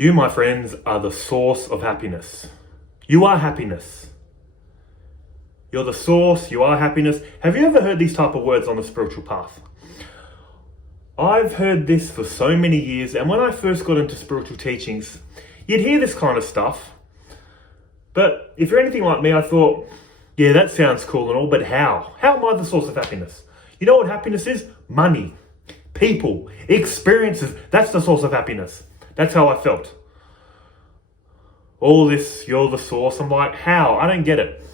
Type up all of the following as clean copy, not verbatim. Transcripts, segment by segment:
You, my friends, are the source of happiness. You are happiness. You're the source, you are happiness. Have you ever heard these type of words on the spiritual path? I've heard this for so many years, and when I first got into spiritual teachings, you'd hear this kind of stuff. But if you're anything like me, I thought, yeah, that sounds cool and all, but how? How am I the source of happiness? You know what happiness is? Money, people, experiences. That's the source of happiness. That's how I felt. All this, you're the source. I'm like, how? I don't get it.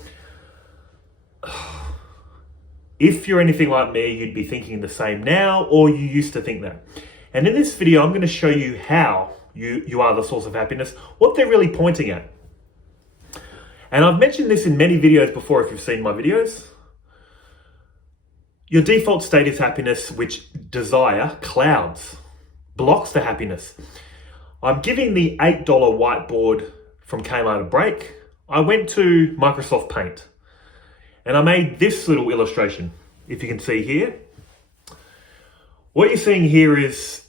If you're anything like me, you'd be thinking the same now, or you used to think that. And in this video, I'm going to show you how you are the source of happiness, what they're really pointing at. And I've mentioned this in many videos before if you've seen my videos. Your default state is happiness, which desire clouds, blocks the happiness. I'm giving the $8 whiteboard from Kmart a break. I went to Microsoft Paint and I made this little illustration, if you can see here. What you're seeing here is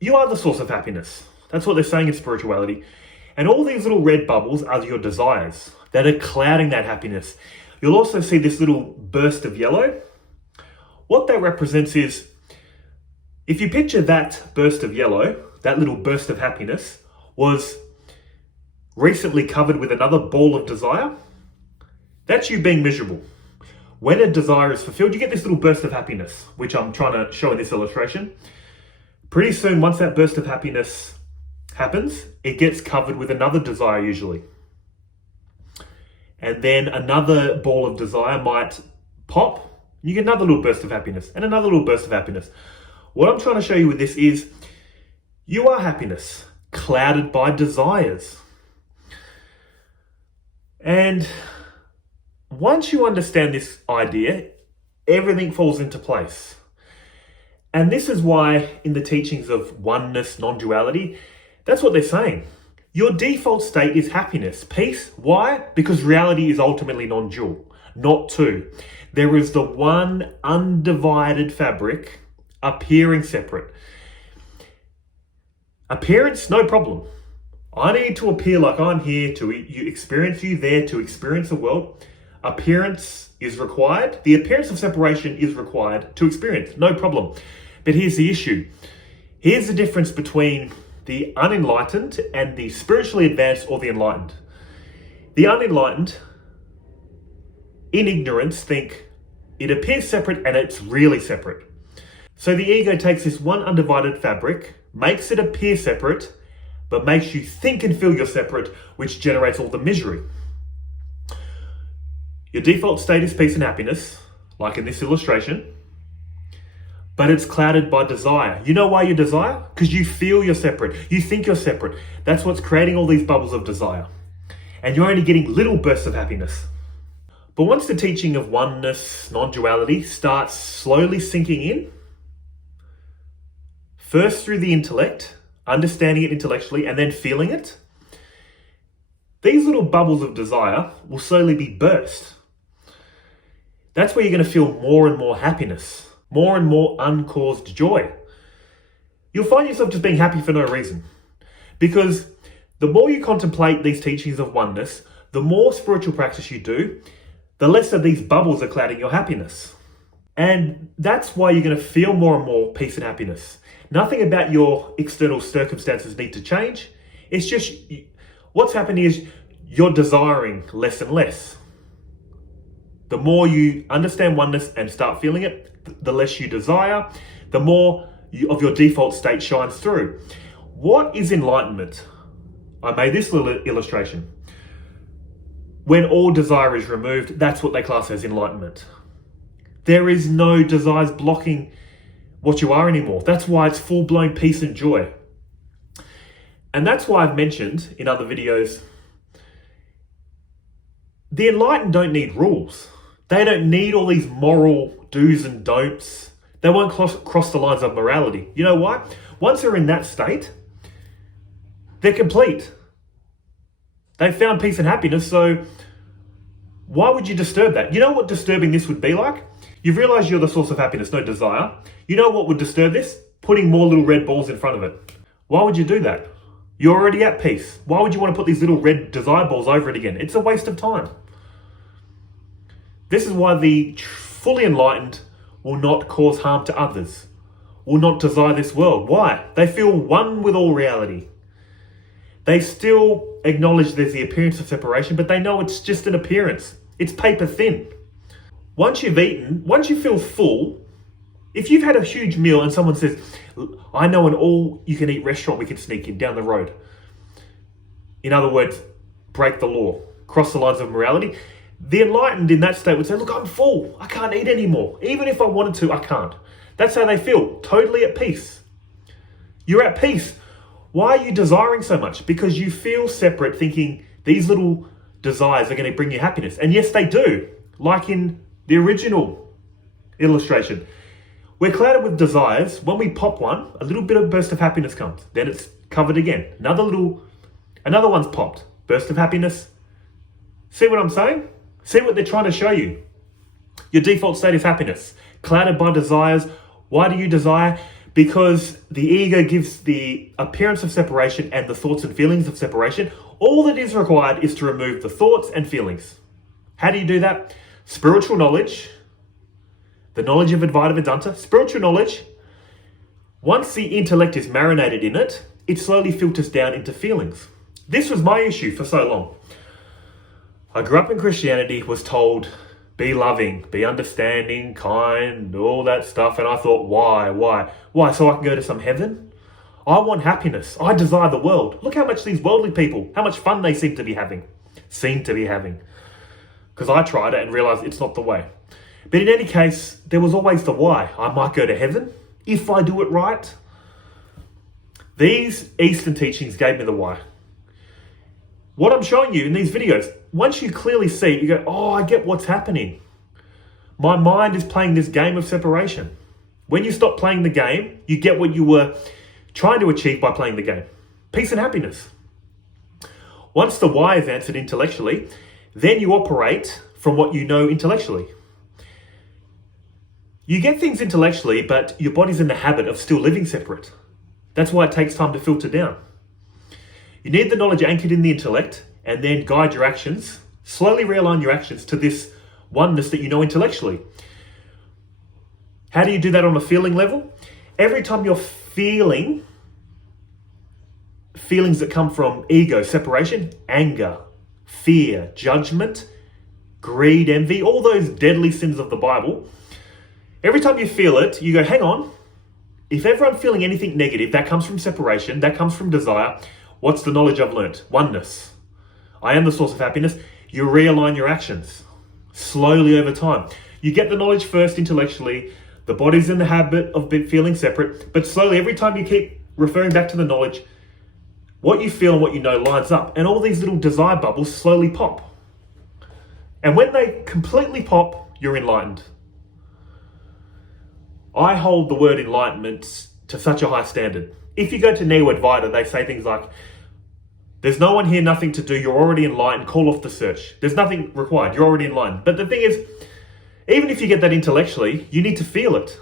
you are the source of happiness. That's what they're saying in spirituality. And all these little red bubbles are your desires that are clouding that happiness. You'll also see this little burst of yellow. What that represents is, if you picture that burst of yellow, that little burst of happiness was recently covered with another ball of desire, that's you being miserable. When a desire is fulfilled, you get this little burst of happiness, which I'm trying to show in this illustration. Pretty soon, once that burst of happiness happens, it gets covered with another desire usually. And then another ball of desire might pop. You get another little burst of happiness and another little burst of happiness. What I'm trying to show you with this is you are happiness, clouded by desires. And once you understand this idea, everything falls into place. And this is why in the teachings of oneness, non-duality, that's what they're saying. Your default state is happiness, peace. Why? Because reality is ultimately non-dual, not two. There is the one undivided fabric appearing separate. Appearance, no problem. I need to appear like I'm here to experience you there, to experience the world. Appearance is required. The appearance of separation is required to experience, no problem. But here's the issue. Here's the difference between the unenlightened and the spiritually advanced or the enlightened. The unenlightened, in ignorance, think it appears separate and it's really separate. So the ego takes this one undivided fabric, makes it appear separate, but makes you think and feel you're separate, which generates all the misery. Your default state is peace and happiness, like in this illustration, but it's clouded by desire. You know why you desire? Because you feel you're separate. You think you're separate. That's what's creating all these bubbles of desire. And you're only getting little bursts of happiness. But once the teaching of oneness, non-duality starts slowly sinking in, first through the intellect, understanding it intellectually, and then feeling it, these little bubbles of desire will slowly be burst. That's where you're going to feel more and more happiness, more and more uncaused joy. You'll find yourself just being happy for no reason. Because the more you contemplate these teachings of oneness, the more spiritual practice you do, the less of these bubbles are clouding your happiness. And that's why you're going to feel more and more peace and happiness. Nothing about your external circumstances need to change. It's just what's happening is you're desiring less and less. The more you understand oneness and start feeling it, the less you desire, the more of your default state shines through. What is enlightenment? I made this little illustration. When all desire is removed, that's what they class as enlightenment. There is no desires blocking what you are anymore. That's why it's full-blown peace and joy. And that's why I've mentioned in other videos, the enlightened don't need rules. They don't need all these moral do's and don'ts. They won't cross the lines of morality. You know why? Once they're in that state, they're complete. They've found peace and happiness, so why would you disturb that? You know what disturbing this would be like? You've realized you're the source of happiness, no desire. You know what would disturb this? Putting more little red balls in front of it. Why would you do that? You're already at peace. Why would you want to put these little red desire balls over it again? It's a waste of time. This is why the fully enlightened will not cause harm to others, will not desire this world. Why? They feel one with all reality. They still acknowledge there's the appearance of separation, but they know it's just an appearance. It's paper thin. Once you've eaten, once you feel full, if you've had a huge meal and someone says, I know an all-you-can-eat restaurant we can sneak in down the road. In other words, break the law, cross the lines of morality. The enlightened in that state would say, look, I'm full. I can't eat anymore. Even if I wanted to, I can't. That's how they feel, totally at peace. You're at peace. Why are you desiring so much? Because you feel separate, thinking these little desires are going to bring you happiness. And yes, they do. Like in the original illustration. We're clouded with desires. When we pop one, a little bit of burst of happiness comes. Then it's covered again. Another one's popped. Burst of happiness. See what I'm saying? See what they're trying to show you. Your default state is happiness. Clouded by desires. Why do you desire? Because the ego gives the appearance of separation and the thoughts and feelings of separation. All that is required is to remove the thoughts and feelings. How do you do that? Spiritual knowledge. The knowledge of Advaita Vedanta, spiritual knowledge, once the intellect is marinated in it, it slowly filters down into feelings. This was my issue for so long. I grew up in Christianity, was told, be loving, be understanding, kind, all that stuff. And I thought, why? So I can go to some heaven? I want happiness. I desire the world. Look how much these worldly people, how much fun they seem to be having. Because I tried it and realized it's not the way. But in any case, there was always the why. I might go to heaven if I do it right. These Eastern teachings gave me the why. What I'm showing you in these videos, once you clearly see it, you go, oh, I get what's happening. My mind is playing this game of separation. When you stop playing the game, you get what you were trying to achieve by playing the game. Peace and happiness. Once the why is answered intellectually, then you operate from what you know intellectually. You get things intellectually, but your body's in the habit of still living separate. That's why it takes time to filter down. You need the knowledge anchored in the intellect and then guide your actions, slowly realign your actions to this oneness that you know intellectually. How do you do that on a feeling level? Every time you're feeling feelings that come from ego, separation, anger, fear, judgment, greed, envy, all those deadly sins of the Bible, every time you feel it, you go, hang on, if ever I'm feeling anything negative, that comes from separation, that comes from desire, what's the knowledge I've learnt? Oneness. I am the source of happiness. You realign your actions slowly over time. You get the knowledge first intellectually, the body's in the habit of feeling separate, but slowly every time you keep referring back to the knowledge, what you feel and what you know lines up, and all these little desire bubbles slowly pop. And when they completely pop, you're enlightened. I hold the word enlightenment to such a high standard. If you go to Advaita, they say things like, there's no one here, nothing to do, you're already enlightened, call off the search. There's nothing required, you're already enlightened. But the thing is, even if you get that intellectually, you need to feel it.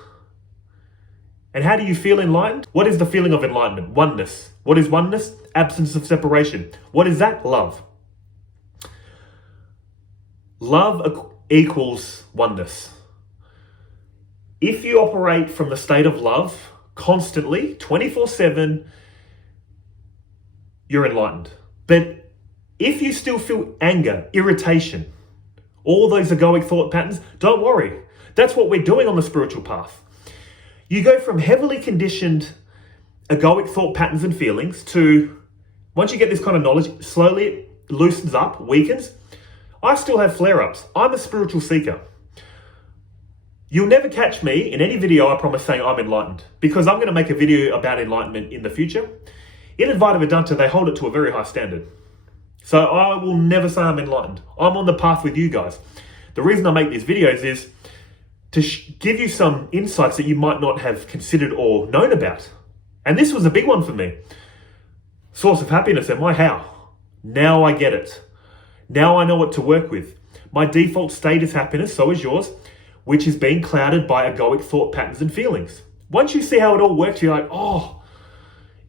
And how do you feel enlightened? What is the feeling of enlightenment? Oneness. What is oneness? Absence of separation. What is that? Love. Love equals oneness. If you operate from the state of love constantly, 24/7, you're enlightened. But if you still feel anger, irritation, all those egoic thought patterns, don't worry. That's what we're doing on the spiritual path. You go from heavily conditioned egoic thought patterns and feelings to, once you get this kind of knowledge, slowly it loosens up, weakens. I still have flare-ups. I'm a spiritual seeker. You'll never catch me in any video, I promise, saying I'm enlightened, because I'm going to make a video about enlightenment in the future. In Advaita Vedanta, they hold it to a very high standard. So I will never say I'm enlightened. I'm on the path with you guys. The reason I make these videos is to give you some insights that you might not have considered or known about. And this was a big one for me. Source of happiness, and my how. Now I get it. Now I know what to work with. My default state is happiness, so is yours, which is being clouded by egoic thought patterns and feelings. Once you see how it all works, you're like, oh,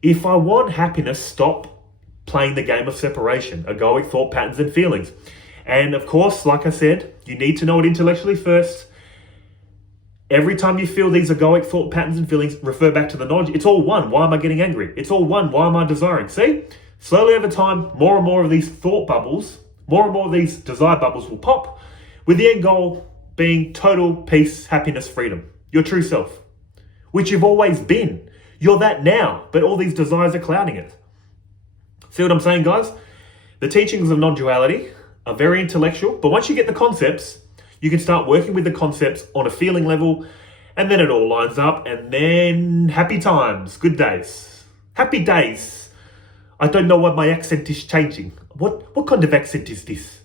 if I want happiness, stop playing the game of separation, egoic thought patterns and feelings. And of course, like I said, you need to know it intellectually first. Every time you feel these egoic thought patterns and feelings, refer back to the knowledge. It's all one. Why am I getting angry? It's all one. Why am I desiring? See? Slowly over time, more and more of these thought bubbles, more and more of these desire bubbles will pop, with the end goal being total peace, happiness, freedom. Your true self, which you've always been. You're that now, but all these desires are clouding it. See what I'm saying, guys? The teachings of non-duality are very intellectual, but once you get the concepts, you can start working with the concepts on a feeling level, and then it all lines up, and then happy times, good days. Happy days. I don't know why my accent is changing. What kind of accent is this?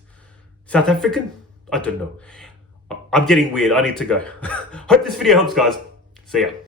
South African? I don't know. I'm getting weird. I need to go. Hope this video helps, guys. See ya.